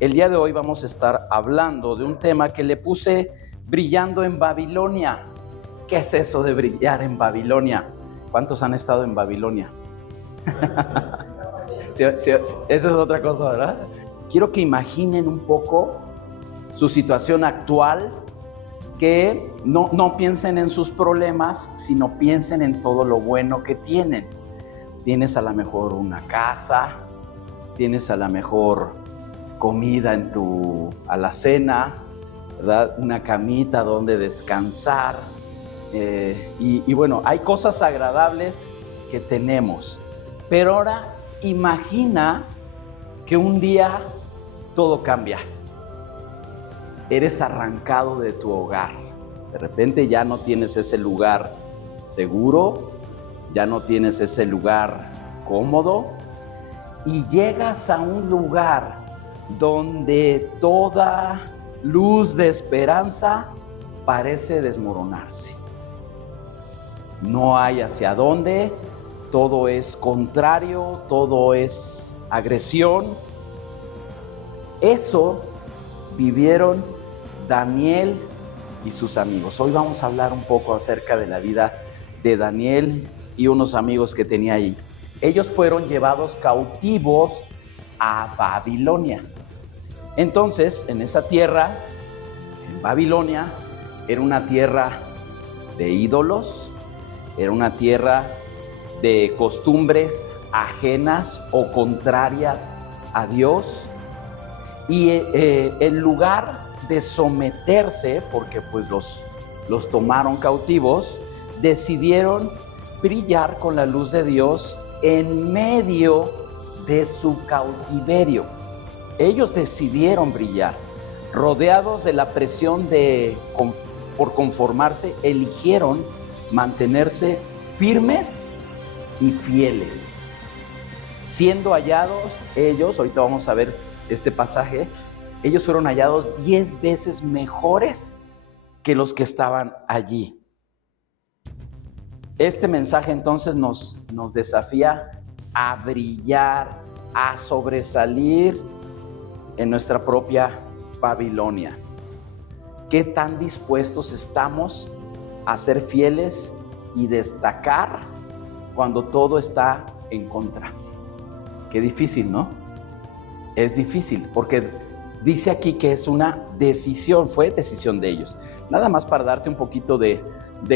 El día de hoy vamos a estar hablando de un tema que le puse brillando en Babilonia. ¿Qué es eso de brillar en Babilonia? ¿Cuántos han estado en Babilonia? Sí, eso es otra cosa, ¿verdad? Quiero que imaginen un poco su situación actual, que no piensen en sus problemas, sino piensen en todo lo bueno que tienen. Tienes a lo mejor una casa, tienes a lo mejor comida en tu alacena, ¿verdad? Una camita donde descansar. Y bueno, hay cosas agradables que tenemos. Pero ahora imagina que un día todo cambia. Eres arrancado de tu hogar. De repente ya no tienes ese lugar seguro, ya no tienes ese lugar cómodo y llegas a un lugar donde toda luz de esperanza parece desmoronarse. No hay hacia dónde, todo es contrario, todo es agresión. Eso vivieron Daniel y sus amigos. Hoy vamos a hablar un poco acerca de la vida de Daniel y unos amigos que tenía ahí. Ellos fueron llevados cautivos a Babilonia. Entonces, en esa tierra, en Babilonia, era una tierra de ídolos, era una tierra de costumbres ajenas o contrarias a Dios. Y en lugar de someterse, porque pues los tomaron cautivos, decidieron brillar con la luz de Dios en medio de su cautiverio. Ellos decidieron brillar, rodeados de la presión por conformarse, eligieron mantenerse firmes y fieles. Siendo hallados ellos, ahorita vamos a ver este pasaje, ellos fueron hallados 10 veces mejores que los que estaban allí. Este mensaje entonces nos desafía a brillar, a sobresalir en nuestra propia Babilonia. ¿Qué tan dispuestos estamos a ser fieles y destacar cuando todo está en contra? Qué difícil, ¿no? Es difícil porque dice aquí que es una decisión, fue decisión de ellos. Nada más para darte un poquito de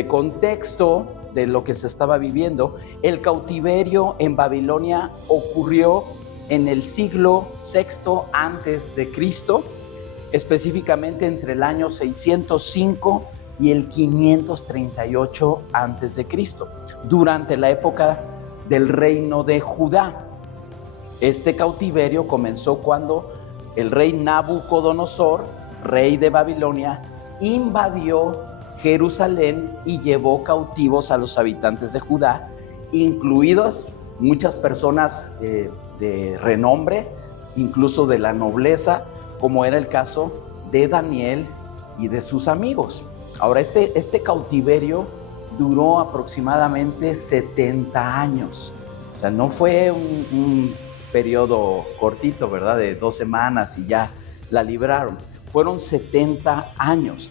contexto de lo que se estaba viviendo. El cautiverio en Babilonia ocurrió en el siglo VI antes de Cristo, específicamente entre el año 605 y el 538 antes de Cristo, durante la época del reino de Judá. Este cautiverio comenzó cuando el rey Nabucodonosor, rey de Babilonia, invadió Jerusalén y llevó cautivos a los habitantes de Judá, incluidos muchas personas de renombre, incluso de la nobleza, como era el caso de Daniel y de sus amigos. Ahora, este cautiverio duró aproximadamente 70 años. O sea, no fue un periodo cortito, ¿verdad? De 2 semanas y ya la libraron. Fueron 70 años.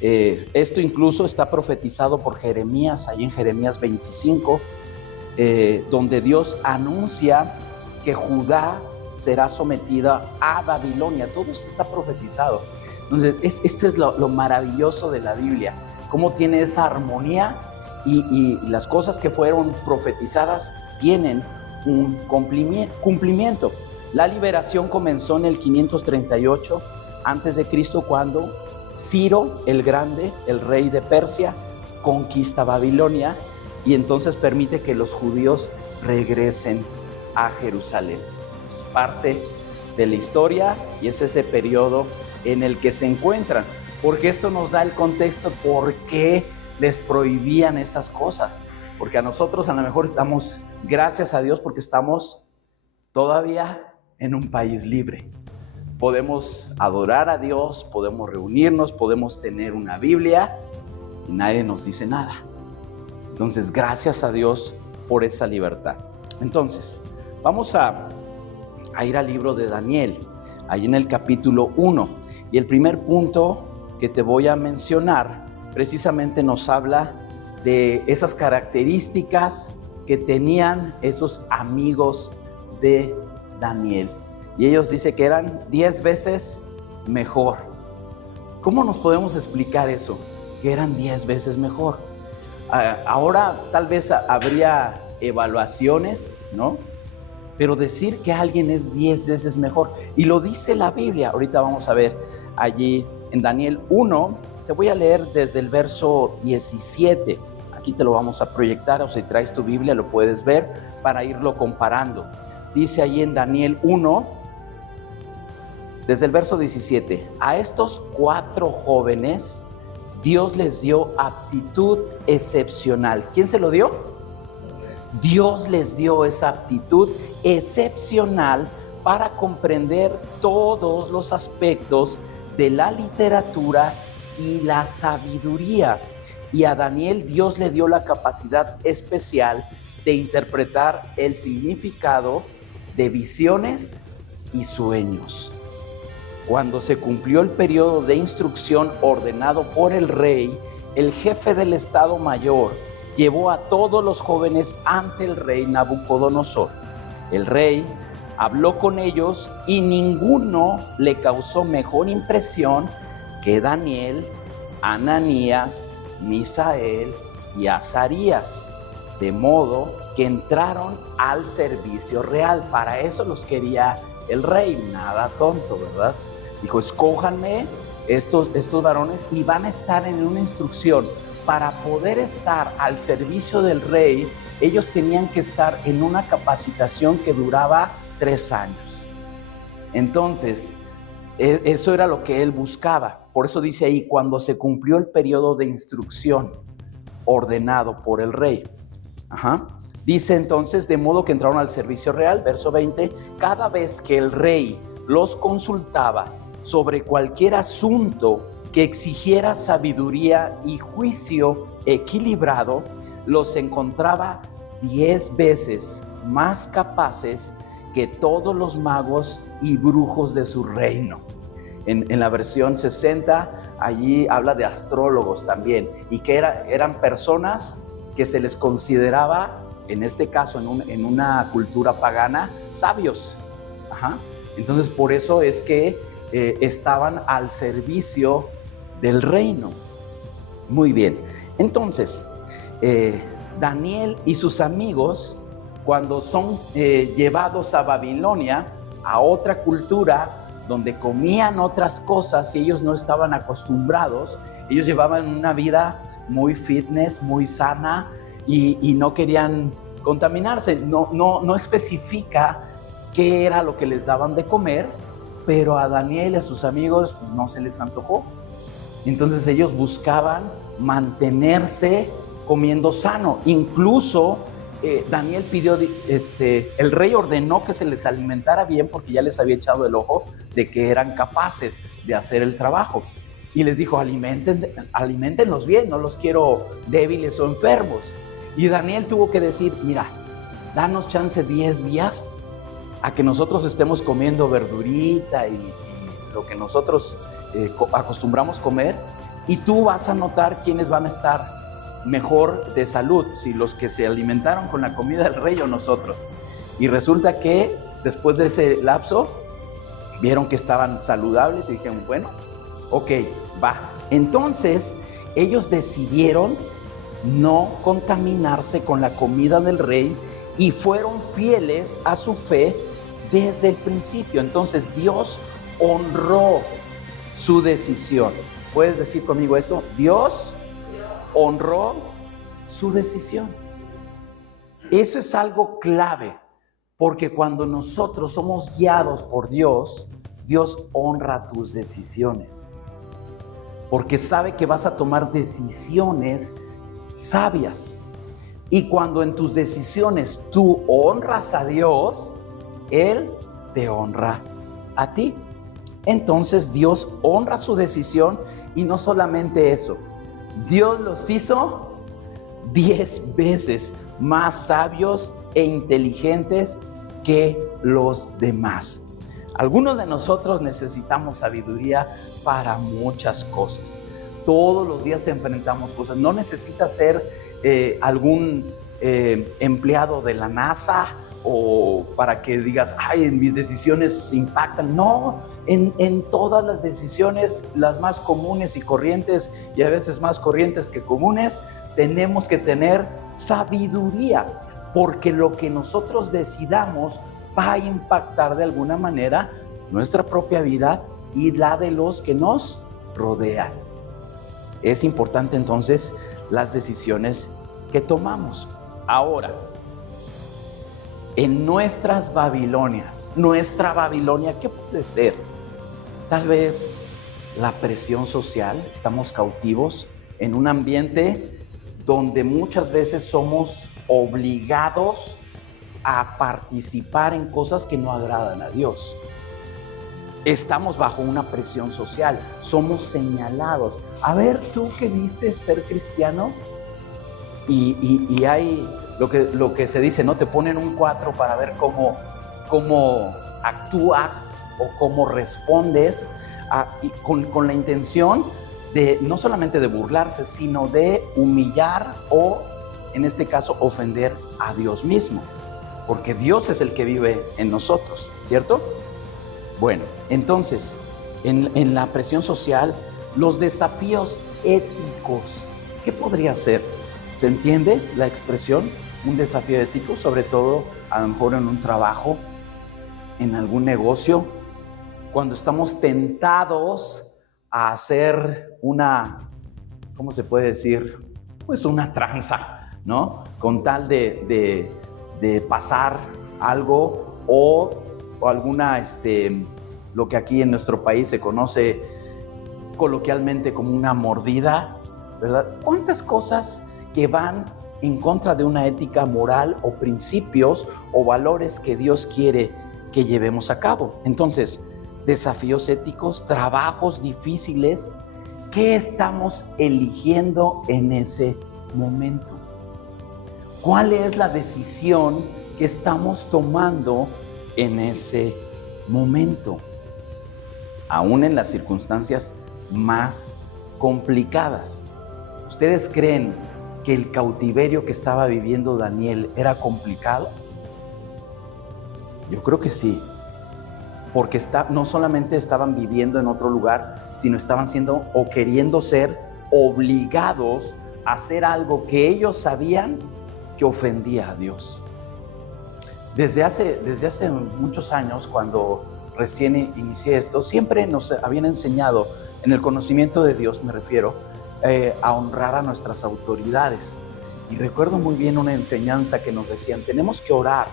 Esto incluso está profetizado por Jeremías, ahí en Jeremías 25, donde Dios anuncia que Judá será sometida a Babilonia. Todo eso está profetizado. Entonces, este es lo maravilloso de la Biblia, cómo tiene esa armonía y las cosas que fueron profetizadas tienen un cumplimiento. La liberación comenzó en el 538 antes de Cristo, cuando Ciro el Grande, el rey de Persia, conquista Babilonia y entonces permite que los judíos regresen a Jerusalén. Eso es parte de la historia y es ese periodo en el que se encuentran, porque esto nos da el contexto por qué les prohibían esas cosas. Porque a nosotros a lo mejor damos gracias a Dios porque estamos todavía en un país libre. Podemos adorar a Dios, podemos reunirnos, podemos tener una Biblia y nadie nos dice nada. Entonces, gracias a Dios por esa libertad. Entonces, vamos a ir al libro de Daniel. ahí en el capítulo 1. Y el primer punto que te voy a mencionar precisamente nos habla de esas características que tenían esos amigos de Daniel. Y ellos dicen que eran 10 veces mejor. ¿Cómo nos podemos explicar eso? Que eran 10 veces mejor. Ahora tal vez habría evaluaciones, ¿no? Pero decir que alguien es 10 veces mejor, y lo dice la Biblia. Ahorita vamos a ver allí en Daniel 1, te voy a leer desde el verso 17. Aquí te lo vamos a proyectar, o si traes tu Biblia lo puedes ver para irlo comparando. Dice allí en Daniel 1, desde el verso 17, a estos 4 jóvenes Dios les dio aptitud excepcional. ¿Quién se lo dio? Dios les dio esa aptitud excepcional para comprender todos los aspectos de la literatura y la sabiduría. Y a Daniel Dios le dio la capacidad especial de interpretar el significado de visiones y sueños. Cuando se cumplió el periodo de instrucción ordenado por el rey, el jefe del Estado Mayor llevó a todos los jóvenes ante el rey Nabucodonosor. El rey habló con ellos y ninguno le causó mejor impresión que Daniel, Ananías, Misael y Azarías, de modo que entraron al servicio real. Para eso los quería el rey, nada tonto, ¿verdad? Dijo, escójanme estos varones y van a estar en una instrucción. Para poder estar al servicio del rey, ellos tenían que estar en una capacitación que duraba 3 años. Entonces, eso era lo que él buscaba. Por eso dice ahí, cuando se cumplió el periodo de instrucción ordenado por el rey. Dice entonces, de modo que entraron al servicio real, verso 20, cada vez que el rey los consultaba sobre cualquier asunto que exigiera sabiduría y juicio equilibrado, los encontraba 10 veces más capaces que todos los magos y brujos de su reino. En la versión 60, allí habla de astrólogos también, y que eran personas que se les consideraba, en este caso en una cultura pagana, sabios. Entonces por eso es que estaban al servicio del reino. Muy bien. Entonces, Daniel y sus amigos, cuando son llevados a Babilonia, a otra cultura donde comían otras cosas y ellos no estaban acostumbrados, ellos llevaban una vida muy fitness, muy sana, y no querían contaminarse. No especifica qué era lo que les daban de comer, pero a Daniel y a sus amigos no se les antojó. Entonces ellos buscaban mantenerse comiendo sano. Incluso Daniel pidió, el rey ordenó que se les alimentara bien, porque ya les había echado el ojo de que eran capaces de hacer el trabajo. Y les dijo, aliméntenlos bien, no los quiero débiles o enfermos. Y Daniel tuvo que decir, mira, danos chance 10 días a que nosotros estemos comiendo verdurita y lo que nosotros acostumbramos comer, y tú vas a notar quiénes van a estar mejor de salud, si los que se alimentaron con la comida del rey o nosotros. Y resulta que después de ese lapso vieron que estaban saludables y dijeron, bueno, ok, va. Entonces ellos decidieron no contaminarse con la comida del rey y fueron fieles a su fe desde el principio. Entonces Dios honró su decisión. ¿Puedes decir conmigo esto? Dios honró su decisión. Eso es algo clave, porque cuando nosotros somos guiados por Dios, Dios honra tus decisiones, porque sabe que vas a tomar decisiones sabias. Y cuando en tus decisiones tú honras a Dios, Él te honra a ti. Entonces Dios honra su decisión, y no solamente eso, Dios los hizo 10 veces más sabios e inteligentes que los demás. Algunos de nosotros necesitamos sabiduría para muchas cosas. Todos los días enfrentamos cosas. No necesitas ser algún empleado de la NASA o para que digas, ay, mis decisiones impactan. No, en todas las decisiones, las más comunes y corrientes, y a veces más corrientes que comunes, tenemos que tener sabiduría, porque lo que nosotros decidamos va a impactar de alguna manera nuestra propia vida y la de los que nos rodean. Es importante entonces las decisiones que tomamos. Ahora, en nuestras Babilonias, nuestra Babilonia, ¿qué puede ser? Tal vez la presión social. Estamos cautivos en un ambiente donde muchas veces somos obligados a participar en cosas que no agradan a Dios. Estamos bajo una presión social, somos señalados. A ver, ¿tú qué dices ser cristiano? Y hay lo que se dice, ¿no? Te ponen un 4 para ver cómo actúas o cómo respondes con la intención de no solamente de burlarse, sino de humillar o, en este caso, ofender a Dios mismo. Porque Dios es el que vive en nosotros, ¿cierto? Bueno, entonces, en la presión social, los desafíos éticos, ¿qué podría ser? ¿Se entiende la expresión? Un desafío ético, sobre todo a lo mejor en un trabajo, en algún negocio, cuando estamos tentados a hacer una, ¿cómo se puede decir? Pues una tranza, ¿no? Con tal de pasar algo o alguna, lo que aquí en nuestro país se conoce coloquialmente como una mordida, ¿verdad? ¿Cuántas cosas que van en contra de una ética moral o principios o valores que Dios quiere que llevemos a cabo? Entonces, desafíos éticos, trabajos difíciles, ¿qué estamos eligiendo en ese momento? ¿Cuál es la decisión que estamos tomando en ese momento? Aún en las circunstancias más complicadas. ¿Ustedes creen que el cautiverio que estaba viviendo Daniel era complicado? Yo creo que sí, porque no solamente estaban viviendo en otro lugar, sino estaban siendo o queriendo ser obligados a hacer algo que ellos sabían que ofendía a Dios. Desde hace muchos años, cuando recién inicié esto, siempre nos habían enseñado, en el conocimiento de Dios me refiero, a honrar a nuestras autoridades. Y recuerdo muy bien una enseñanza que nos decían, tenemos que orar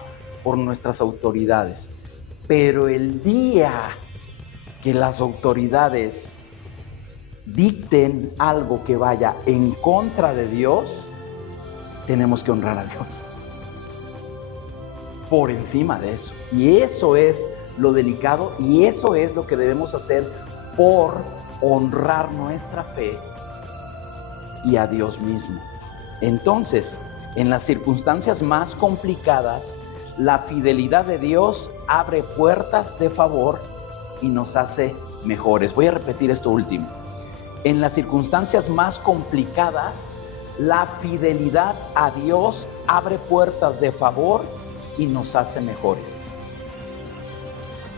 por nuestras autoridades, pero el día que las autoridades dicten algo que vaya en contra de Dios, tenemos que honrar a Dios por encima de eso. Y eso es lo delicado y eso es lo que debemos hacer por honrar nuestra fe y a Dios mismo. Entonces, en las circunstancias más complicadas, la fidelidad de Dios abre puertas de favor y nos hace mejores. Voy a repetir esto último. En las circunstancias más complicadas, la fidelidad a Dios abre puertas de favor y nos hace mejores.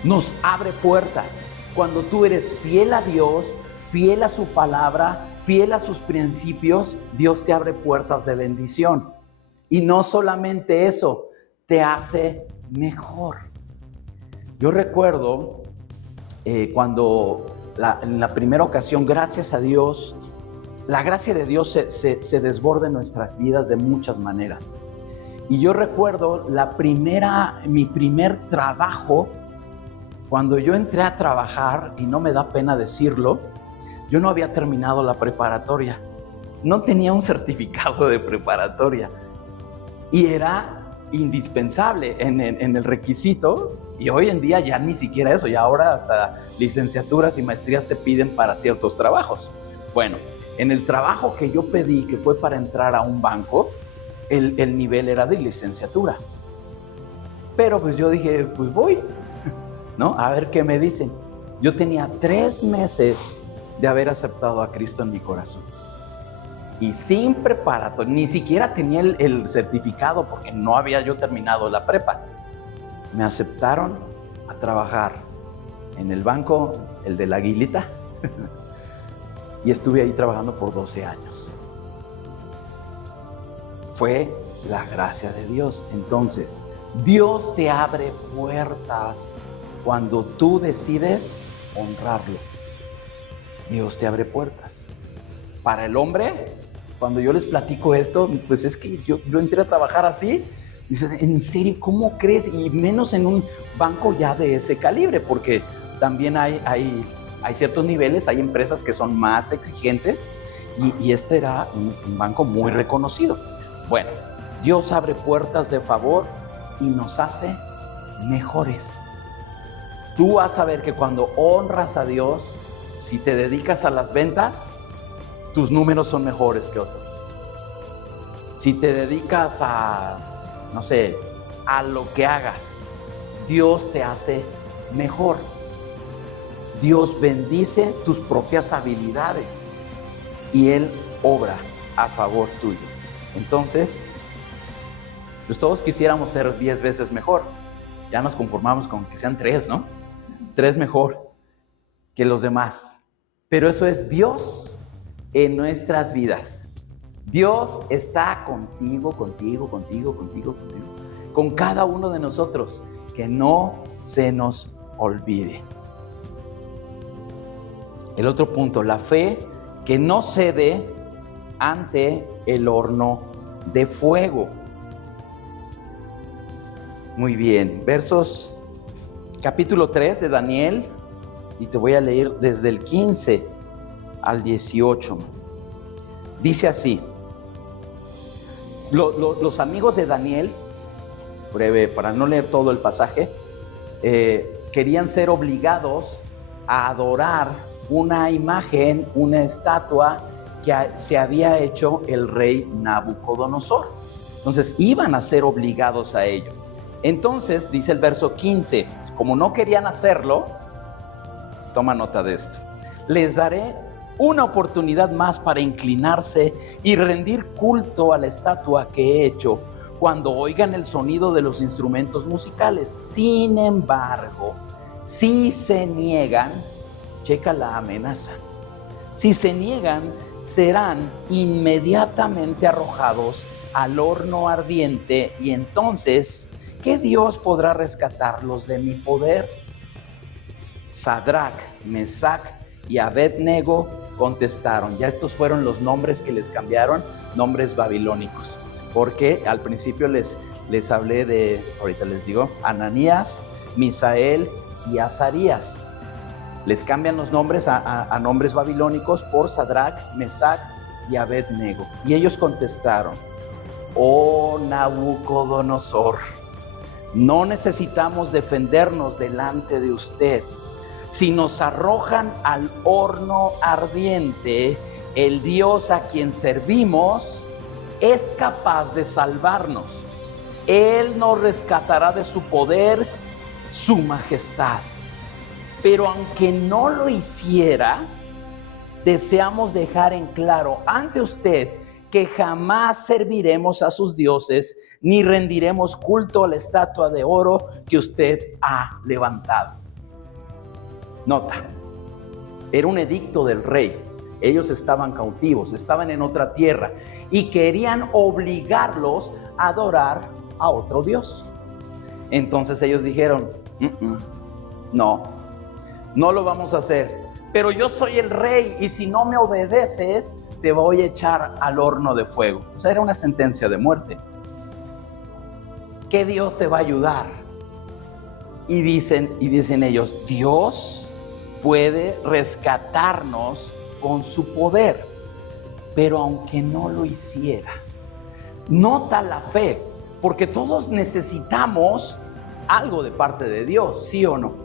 Nos abre puertas. Cuando tú eres fiel a Dios, fiel a su palabra, fiel a sus principios, Dios te abre puertas de bendición. Y no solamente eso, te hace mejor. Yo recuerdo cuando en la primera ocasión, gracias a Dios, la gracia de Dios se desborda en nuestras vidas de muchas maneras. Y yo recuerdo mi primer trabajo, cuando yo entré a trabajar, y no me da pena decirlo, yo no había terminado la preparatoria, no tenía un certificado de preparatoria y era indispensable en el requisito, y hoy en día ya ni siquiera eso, y ahora hasta licenciaturas y maestrías te piden para ciertos trabajos. Bueno, en el trabajo que yo pedí, que fue para entrar a un banco, el nivel era de licenciatura, pero pues yo dije, pues voy. ¿no? A ver qué me dicen. Yo tenía 3 meses de haber aceptado a Cristo en mi corazón. Y sin preparatoria, ni siquiera tenía el certificado porque no había yo terminado la prepa. Me aceptaron a trabajar en el banco, el de la Aguilita, y estuve ahí trabajando por 12 años. Fue la gracia de Dios. Entonces, Dios te abre puertas cuando tú decides honrarlo. Dios te abre puertas. Para el hombre, cuando yo les platico esto, pues es que yo entré a trabajar así. Dices, ¿en serio? ¿Cómo crees? Y menos en un banco ya de ese calibre, porque también hay ciertos niveles, hay empresas que son más exigentes y este era un banco muy reconocido. Bueno, Dios abre puertas de favor y nos hace mejores. Tú vas a ver que cuando honras a Dios, si te dedicas a las ventas, tus números son mejores que otros. Si te dedicas a, no sé, a lo que hagas, Dios te hace mejor. Dios bendice tus propias habilidades y Él obra a favor tuyo. Entonces, pues todos quisiéramos ser 10 veces mejor. Ya nos conformamos con que sean 3, ¿no? 3 mejor que los demás. Pero eso es Dios en nuestras vidas. Dios está contigo, con cada uno de nosotros. Que no se nos olvide. El otro punto, la fe que no cede ante el horno de fuego. Muy bien, capítulo 3 de Daniel, y te voy a leer desde el 15 al 18. Dice así: los amigos de Daniel, breve, para no leer todo el pasaje, querían ser obligados a adorar una imagen, una estatua que se había hecho el rey Nabucodonosor. Entonces iban a ser obligados a ello. Entonces, dice el verso 15, como no querían hacerlo, toma nota de esto: les daré una oportunidad más para inclinarse y rendir culto a la estatua que he hecho cuando oigan el sonido de los instrumentos musicales. Sin embargo, si se niegan, checa la amenaza, si se niegan, serán inmediatamente arrojados al horno ardiente, y entonces, ¿qué Dios podrá rescatarlos de mi poder? Sadrac, Mesac y Abed-nego contestaron. Ya estos fueron los nombres que les cambiaron, nombres babilónicos, porque al principio les hablé de, ahorita les digo, Ananías, Misael y Azarías. Les cambian los nombres a nombres babilónicos por Sadrac, Mesac y Abed-nego. Y ellos contestaron: oh Nabucodonosor, no necesitamos defendernos delante de usted. Si nos arrojan al horno ardiente, el Dios a quien servimos es capaz de salvarnos. Él nos rescatará de su poder, su majestad. Pero aunque no lo hiciera, deseamos dejar en claro ante usted que jamás serviremos a sus dioses ni rendiremos culto a la estatua de oro que usted ha levantado. Nota, era un edicto del rey. Ellos estaban cautivos, estaban en otra tierra y querían obligarlos a adorar a otro dios. Entonces ellos dijeron: no lo vamos a hacer, pero yo soy el rey y si no me obedeces te voy a echar al horno de fuego. O sea, era una sentencia de muerte. ¿Qué Dios te va a ayudar? Y dicen ellos: Dios puede rescatarnos con su poder, pero aunque no lo hiciera. Nota la fe, porque todos necesitamos algo de parte de Dios, ¿sí o no?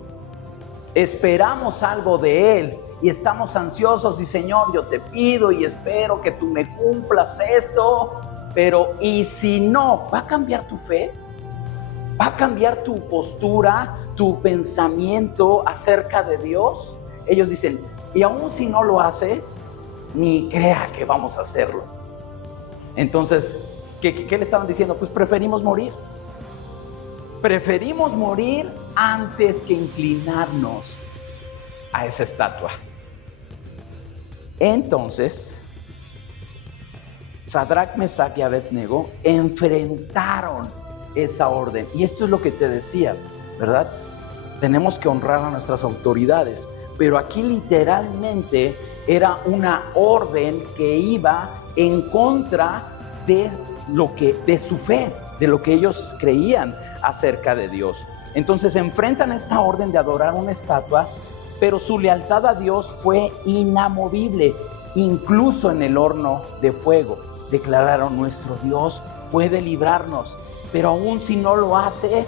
Esperamos algo de Él y estamos ansiosos y Señor, yo te pido y espero que tú me cumplas esto, pero ¿y si no? ¿Va a cambiar tu fe? ¿Va a cambiar tu postura, tu pensamiento acerca de Dios? Ellos dicen, y aún si no lo hace, ni crea que vamos a hacerlo. Entonces, ¿qué le estaban diciendo? Pues preferimos morir. Preferimos morir antes que inclinarnos a esa estatua. Entonces, Sadrach, Mesach y Abednego enfrentaron esa orden. Y esto es lo que te decía, ¿verdad? Tenemos que honrar a nuestras autoridades. Pero aquí literalmente era una orden que iba en contra de su fe, de lo que ellos creían acerca de Dios. Entonces enfrentan esta orden de adorar una estatua, pero su lealtad a Dios fue inamovible. Incluso en el horno de fuego declararon: nuestro Dios puede librarnos, pero aún si no lo hace,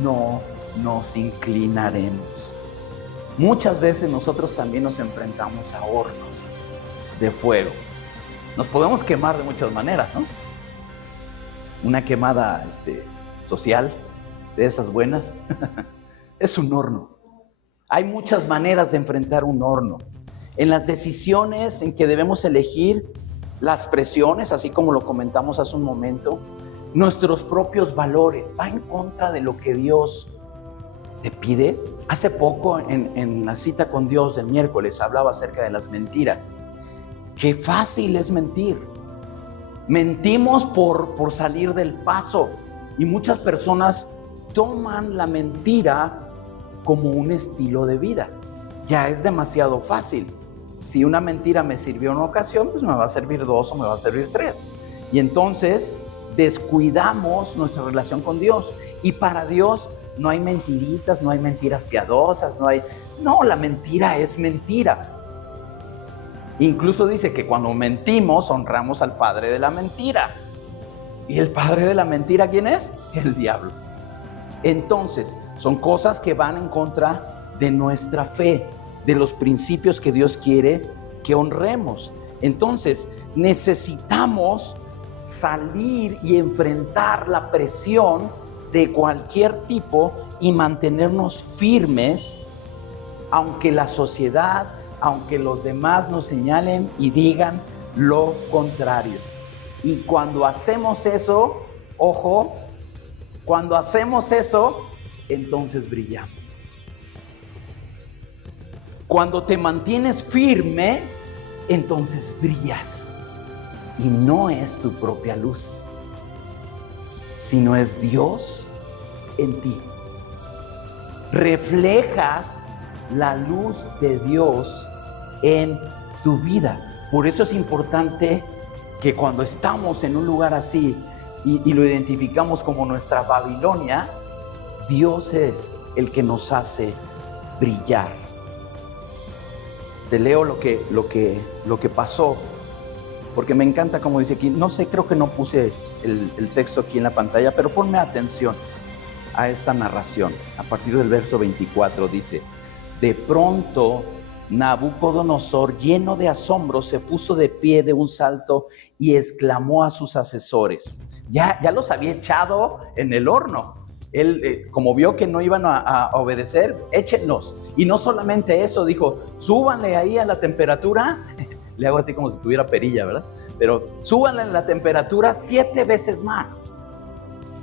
no nos inclinaremos. Muchas veces nosotros también nos enfrentamos a hornos de fuego. Nos podemos quemar de muchas maneras, ¿no? Una quemada social, de esas buenas, es un horno. Hay muchas maneras de enfrentar un horno. En las decisiones en que debemos elegir, las presiones, así como lo comentamos hace un momento, nuestros propios valores, va en contra de lo que Dios te pide. Hace poco en la cita con Dios del miércoles hablaba acerca de las mentiras. Qué fácil es mentir. Mentimos por salir del paso, y muchas personas toman la mentira como un estilo de vida. Ya es demasiado fácil. Si una mentira me sirvió en una ocasión, pues me va a servir 2 o me va a servir 3. Y entonces descuidamos nuestra relación con Dios. Y para Dios no hay mentiritas, no hay mentiras piadosas, no, la mentira es mentira. Incluso dice que cuando mentimos honramos al padre de la mentira. ¿Y el padre de la mentira quién es? El diablo. Entonces, son cosas que van en contra de nuestra fe, de los principios que Dios quiere que honremos. Entonces, necesitamos salir y enfrentar la presión de cualquier tipo y mantenernos firmes, aunque la sociedad, aunque los demás nos señalen y digan lo contrario. Y cuando hacemos eso, ojo, cuando hacemos eso, entonces brillamos. Cuando te mantienes firme, entonces brillas. Y no es tu propia luz, sino es Dios en ti. Reflejas la luz de Dios en tu vida. Por eso es importante que cuando estamos en un lugar así y lo identificamos como nuestra Babilonia, Dios es el que nos hace brillar. Te leo lo que pasó, porque me encanta como dice aquí. No sé, creo que no puse el texto aquí en la pantalla, pero ponme atención a esta narración. A partir del verso 24 dice: de pronto Nabucodonosor, lleno de asombro, se puso de pie de un salto y exclamó a sus asesores. Ya los había echado en el horno. Él, como vio que no iban a obedecer, échenlos. Y no solamente eso, dijo: súbanle ahí a la temperatura. Le hago así como si tuviera perilla, ¿verdad? Pero súbanle en la temperatura 7 veces más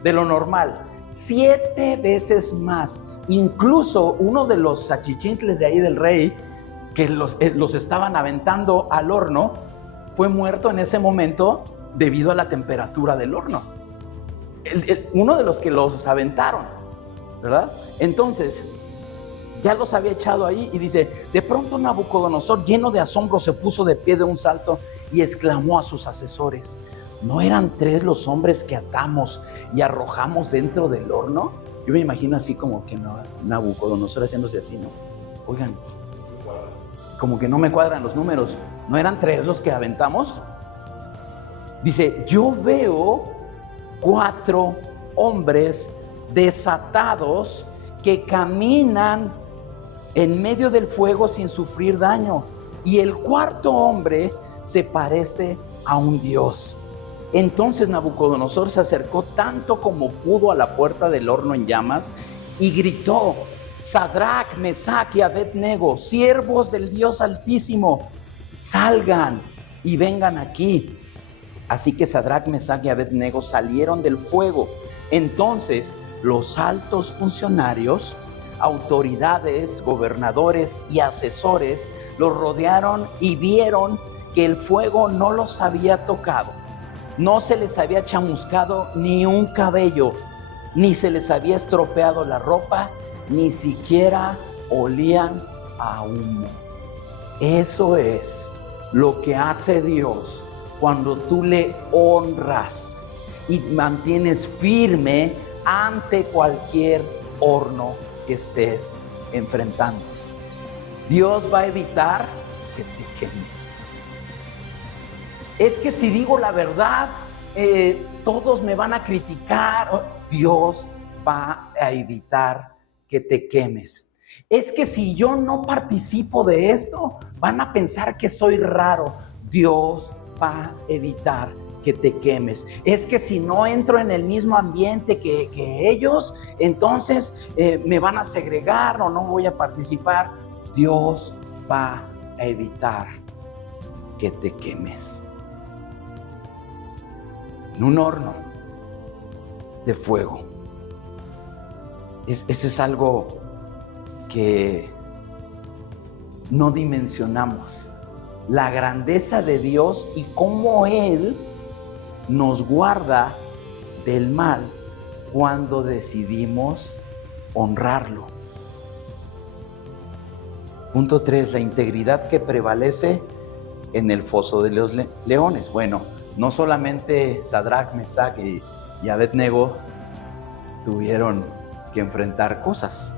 de lo normal. 7 veces más. Incluso uno de los achichincles de ahí del rey, que los estaban aventando al horno, fue muerto en ese momento debido a la temperatura del horno. Uno de los que los aventaron, ¿verdad? Entonces, ya los había echado ahí y dice: de pronto Nabucodonosor, lleno de asombro, se puso de pie de un salto y exclamó a sus asesores: ¿no eran 3 los hombres que atamos y arrojamos dentro del horno? Yo me imagino así como que Nabucodonosor haciéndose así, ¿no? Oigan, como que no me cuadran los números. ¿No eran 3 los que aventamos? Dice: yo veo 4 hombres desatados que caminan en medio del fuego sin sufrir daño. Y el 4.º hombre se parece a un dios. Entonces Nabucodonosor se acercó tanto como pudo a la puerta del horno en llamas y gritó: Sadrach, Mesach y Abed-nego, siervos del Dios Altísimo, salgan y vengan aquí. Así que Sadrach, Mesach y Abed-nego salieron del fuego. Entonces los altos funcionarios, autoridades, gobernadores y asesores los rodearon y vieron que el fuego no los había tocado. No se les había chamuscado ni un cabello, ni se les había estropeado la ropa, ni siquiera olían a humo. Eso es lo que hace Dios cuando tú le honras y mantienes firme ante cualquier horno que estés enfrentando. Dios va a evitar que te quemes. Es que si digo la verdad, todos me van a criticar. Dios va a evitar que te quemes. Es que si yo no participo de esto, van a pensar que soy raro. Dios va a evitar que te quemes. Es que si no entro en el mismo ambiente que ellos, entonces me van a segregar o no voy a participar. Dios va a evitar que te quemes. En un horno de fuego. Eso es algo que no dimensionamos. La grandeza de Dios y cómo Él nos guarda del mal cuando decidimos honrarlo. Punto 3, la integridad que prevalece en el foso de los leones. Bueno, no solamente Sadrach, Mesach y Abed-nego tuvieron que enfrentar cosas.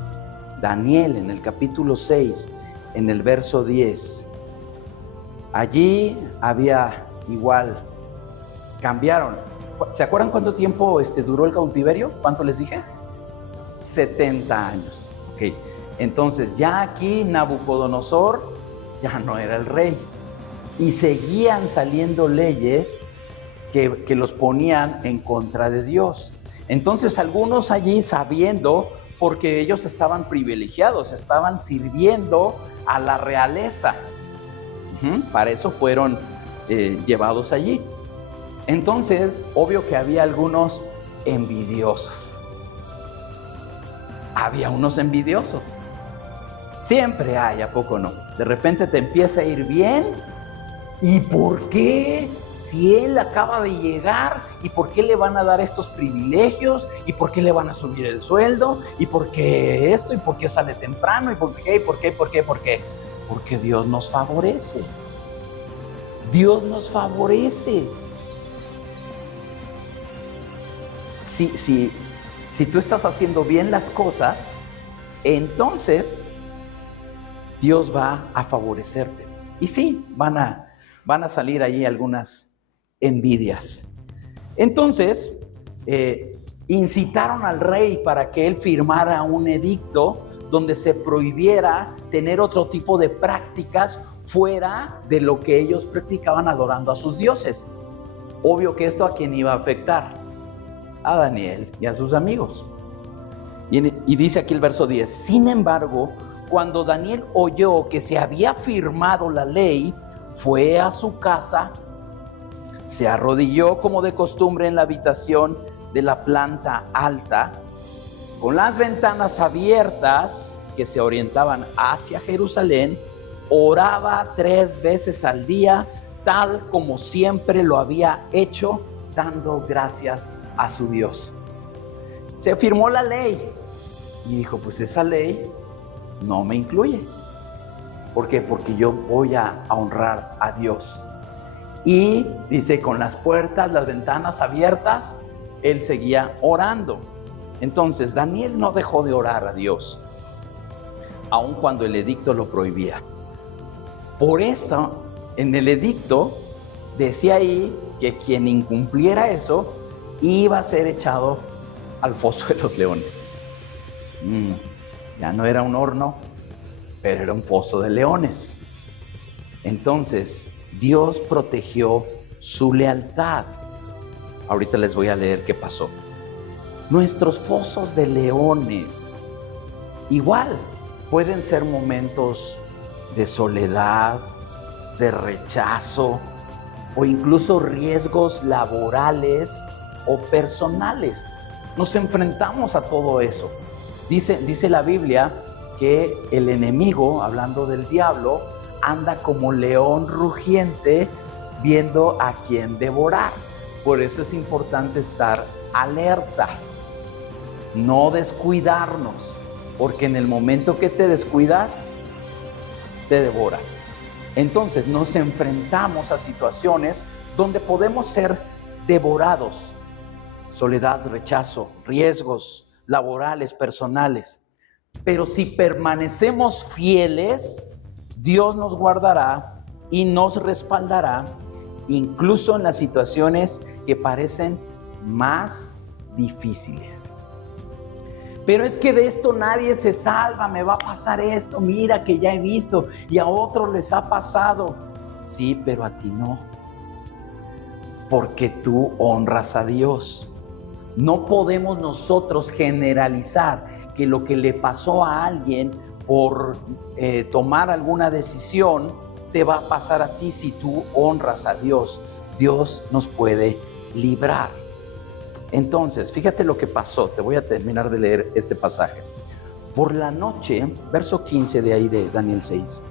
Daniel en el capítulo 6, en el verso 10, allí había igual, cambiaron. ¿Se acuerdan cuánto tiempo duró el cautiverio? ¿Cuánto les dije? 70 años. Ok, entonces ya aquí Nabucodonosor ya no era el rey y seguían saliendo leyes que los ponían en contra de Dios. Entonces algunos allí, sabiendo, porque ellos estaban privilegiados, estaban sirviendo a la realeza. Para eso fueron llevados allí. Entonces, obvio que había algunos envidiosos. Había unos envidiosos. Siempre hay, ¿a poco no? De repente te empieza a ir bien. ¿Y por qué? Si él acaba de llegar, ¿y por qué le van a dar estos privilegios? ¿Y por qué le van a subir el sueldo? ¿Y por qué esto? ¿Y por qué sale temprano? ¿Y por qué? ¿Y por qué? ¿Por qué? ¿Por qué? Porque Dios nos favorece. Dios nos favorece. Si tú estás haciendo bien las cosas, entonces Dios va a favorecerte. Y sí, van a salir allí algunas envidias. Entonces, incitaron al rey para que él firmara un edicto donde se prohibiera tener otro tipo de prácticas fuera de lo que ellos practicaban adorando a sus dioses. Obvio que esto a quién iba a afectar: a Daniel y a sus amigos. Y dice aquí el verso 10, sin embargo, cuando Daniel oyó que se había firmado la ley, fue a su casa, se arrodilló como de costumbre en la habitación de la planta alta, con las ventanas abiertas que se orientaban hacia Jerusalén, oraba 3 veces al día, tal como siempre lo había hecho, dando gracias a su Dios. Se firmó la ley y dijo, pues esa ley no me incluye. ¿Por qué? Porque yo voy a honrar a Dios. Y dice, con las puertas, las ventanas abiertas, él seguía orando. Entonces Daniel no dejó de orar a Dios, aun cuando el edicto lo prohibía. Por eso, en el edicto decía ahí que quien incumpliera eso iba a ser echado al foso de los leones. Ya no era un horno, pero era un foso de leones. Entonces, Dios protegió su lealtad. Ahorita les voy a leer qué pasó. Nuestros fosos de leones, igual, pueden ser momentos de soledad, de rechazo o incluso riesgos laborales o personales. Nos enfrentamos a todo eso. Dice la Biblia que el enemigo, hablando del diablo, anda como león rugiente viendo a quién devorar. Por eso es importante estar alertas, no descuidarnos, porque en el momento que te descuidas, te devora. Entonces nos enfrentamos a situaciones donde podemos ser devorados. Soledad, rechazo, riesgos laborales, personales. Pero si permanecemos fieles, Dios nos guardará y nos respaldará, incluso en las situaciones que parecen más difíciles. Pero es que de esto nadie se salva, me va a pasar esto, mira que ya he visto y a otros les ha pasado. Sí, pero a ti no, porque tú honras a Dios. No podemos nosotros generalizar que lo que le pasó a alguien por tomar alguna decisión te va a pasar a ti si tú honras a Dios. Dios nos puede librar. Entonces, fíjate lo que pasó. Te voy a terminar de leer este pasaje. Por la noche, verso 15 de ahí de Daniel 6.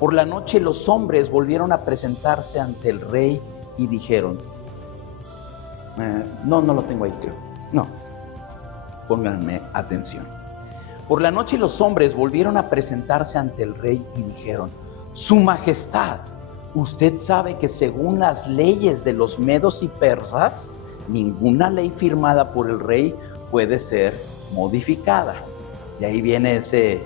Por la noche los hombres volvieron a presentarse ante el rey y dijeron, no lo tengo ahí, creo. No, pónganme atención. Por la noche los hombres volvieron a presentarse ante el rey y dijeron, Su Majestad, usted sabe que según las leyes de los medos y persas, ninguna ley firmada por el rey puede ser modificada. Y ahí viene ese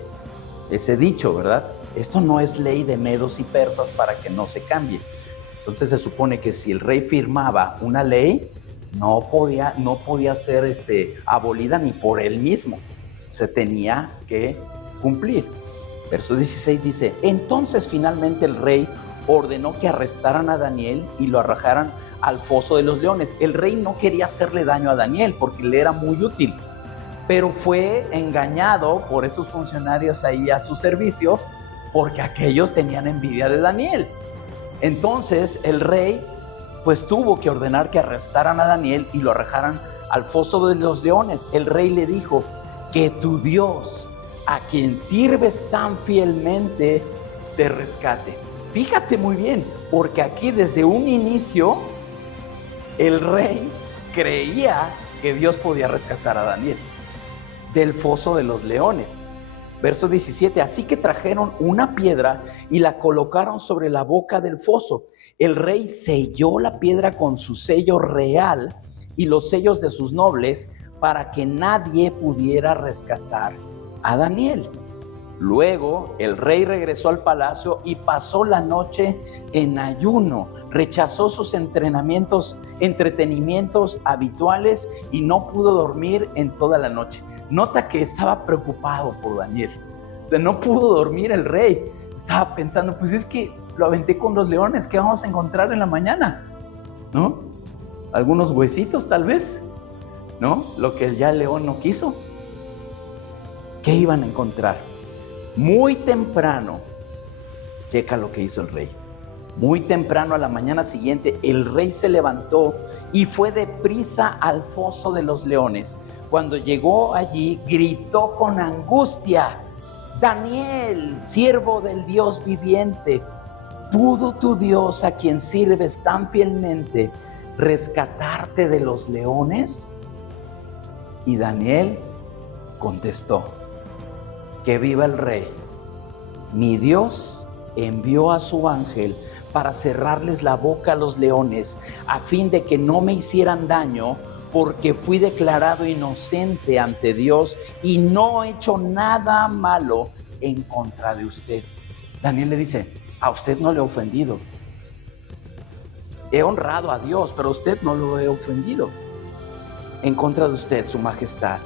dicho, ¿verdad? Esto no es ley de medos y persas para que no se cambie. Entonces se supone que si el rey firmaba una ley, no podía ser abolida ni por él mismo. Se tenía que cumplir. Verso 16 dice, entonces finalmente el rey ordenó que arrestaran a Daniel y lo arrojaran al foso de los leones. El rey no quería hacerle daño a Daniel porque le era muy útil, pero fue engañado por esos funcionarios ahí a su servicio porque aquellos tenían envidia de Daniel. Entonces el rey pues tuvo que ordenar que arrestaran a Daniel y lo arrojaran al foso de los leones. El rey le dijo, que tu Dios, a quien sirves tan fielmente, te rescate. Fíjate muy bien, porque aquí desde un inicio el rey creía que Dios podía rescatar a Daniel del foso de los leones. Verso 17, así que trajeron una piedra y la colocaron sobre la boca del foso. El rey selló la piedra con su sello real y los sellos de sus nobles para que nadie pudiera rescatar a Daniel. Luego el rey regresó al palacio y pasó la noche en ayuno. Rechazó sus entretenimientos habituales y no pudo dormir en toda la noche. Nota que estaba preocupado por Daniel. O sea, no pudo dormir el rey. Estaba pensando, pues es que lo aventé con los leones, ¿qué vamos a encontrar en la mañana? ¿No? Algunos huesitos tal vez, ¿no? Lo que ya el león no quiso. ¿Qué iban a encontrar? Muy temprano, checa lo que hizo el rey. Muy temprano a la mañana siguiente, el rey se levantó y fue deprisa al foso de los leones. Cuando llegó allí, gritó con angustia, Daniel, siervo del Dios viviente, ¿pudo tu Dios, a quien sirves tan fielmente, rescatarte de los leones? Y Daniel contestó, que viva el rey. Mi Dios envió a su ángel para cerrarles la boca a los leones, a fin de que no me hicieran daño, porque fui declarado inocente ante Dios y no he hecho nada malo en contra de usted. Daniel le dice, a usted no le he ofendido. He honrado a Dios, pero a usted no lo he ofendido. En contra de usted, su majestad.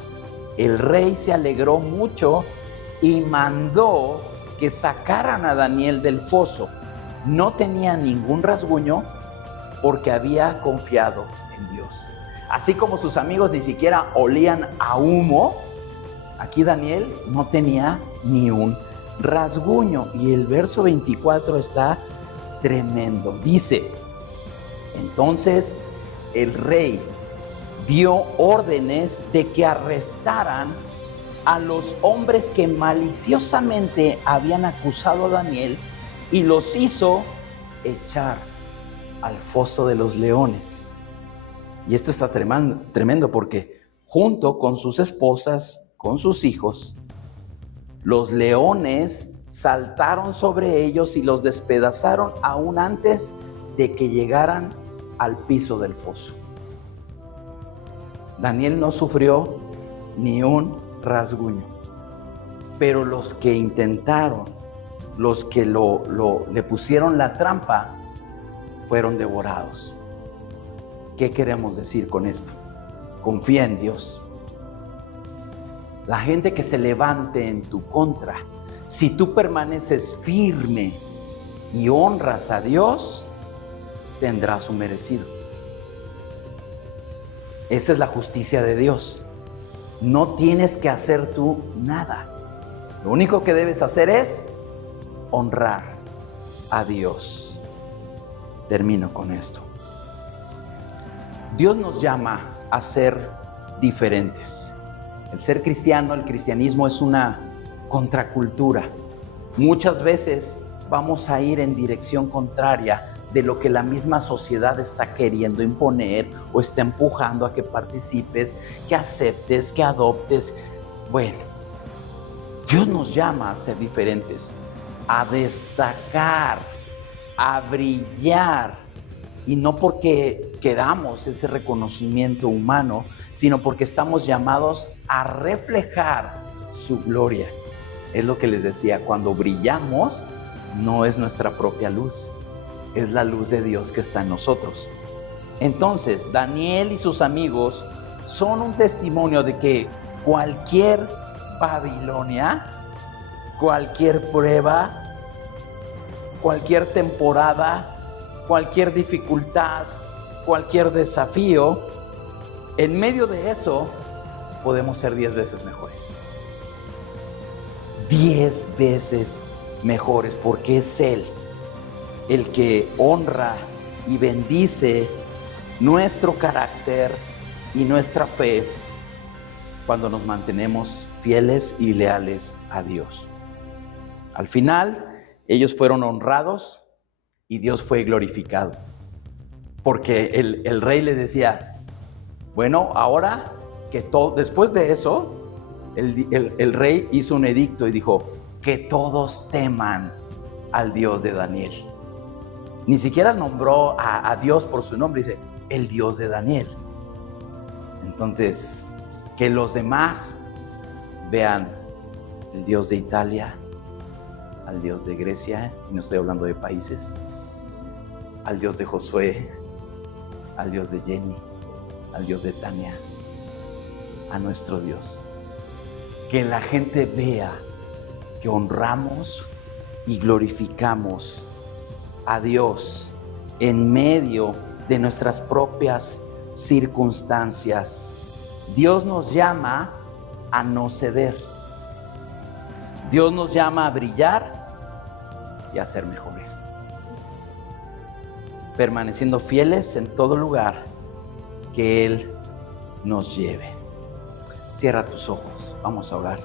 El rey se alegró mucho y mandó que sacaran a Daniel del foso. No tenía ningún rasguño porque había confiado en Dios. Así como sus amigos ni siquiera olían a humo, aquí Daniel no tenía ni un rasguño. Y el verso 24 está tremendo. Dice, entonces el rey dio órdenes de que arrestaran a los hombres que maliciosamente habían acusado a Daniel y los hizo echar al foso de los leones. Y esto está tremendo porque junto con sus esposas, con sus hijos, los leones saltaron sobre ellos y los despedazaron aún antes de que llegaran al piso del foso. Daniel no sufrió ni un rasguño, pero los que intentaron, los que le pusieron la trampa, fueron devorados. ¿Qué queremos decir con esto? Confía en Dios. La gente que se levante en tu contra, si tú permaneces firme y honras a Dios, tendrás su merecido. Esa es la justicia de Dios. No tienes que hacer tú nada. Lo único que debes hacer es honrar a Dios. Termino con esto. Dios nos llama a ser diferentes. El ser cristiano, el cristianismo es una contracultura. Muchas veces vamos a ir en dirección contraria de lo que la misma sociedad está queriendo imponer o está empujando a que participes, que aceptes, que adoptes. Bueno, Dios nos llama a ser diferentes, a destacar, a brillar, y no porque queramos ese reconocimiento humano, sino porque estamos llamados a reflejar su gloria. Es lo que les decía, cuando brillamos no es nuestra propia luz, es la luz de Dios que está en nosotros. Entonces, Daniel y sus amigos son un testimonio de que cualquier Babilonia, cualquier prueba, cualquier temporada, cualquier dificultad, cualquier desafío, en medio de eso podemos ser 10 veces mejores. 10 veces mejores, porque es Él el que honra y bendice nuestro carácter y nuestra fe cuando nos mantenemos fieles y leales a Dios. Al final, ellos fueron honrados y Dios fue glorificado. Porque el rey le decía, bueno, ahora que todo, después de eso, el rey hizo un edicto y dijo, que todos teman al Dios de Daniel. Ni siquiera nombró a Dios por su nombre, dice, el Dios de Daniel. Entonces, que los demás vean el Dios de Italia, al Dios de Grecia, y no estoy hablando de países, al Dios de Josué, al Dios de Jenny, al Dios de Tania, a nuestro Dios. Que la gente vea que honramos y glorificamos a Dios en medio de nuestras propias circunstancias. Dios nos llama a no ceder. Dios nos llama a brillar y a ser mejores, permaneciendo fieles en todo lugar que Él nos lleve. Cierra tus ojos, vamos a orar.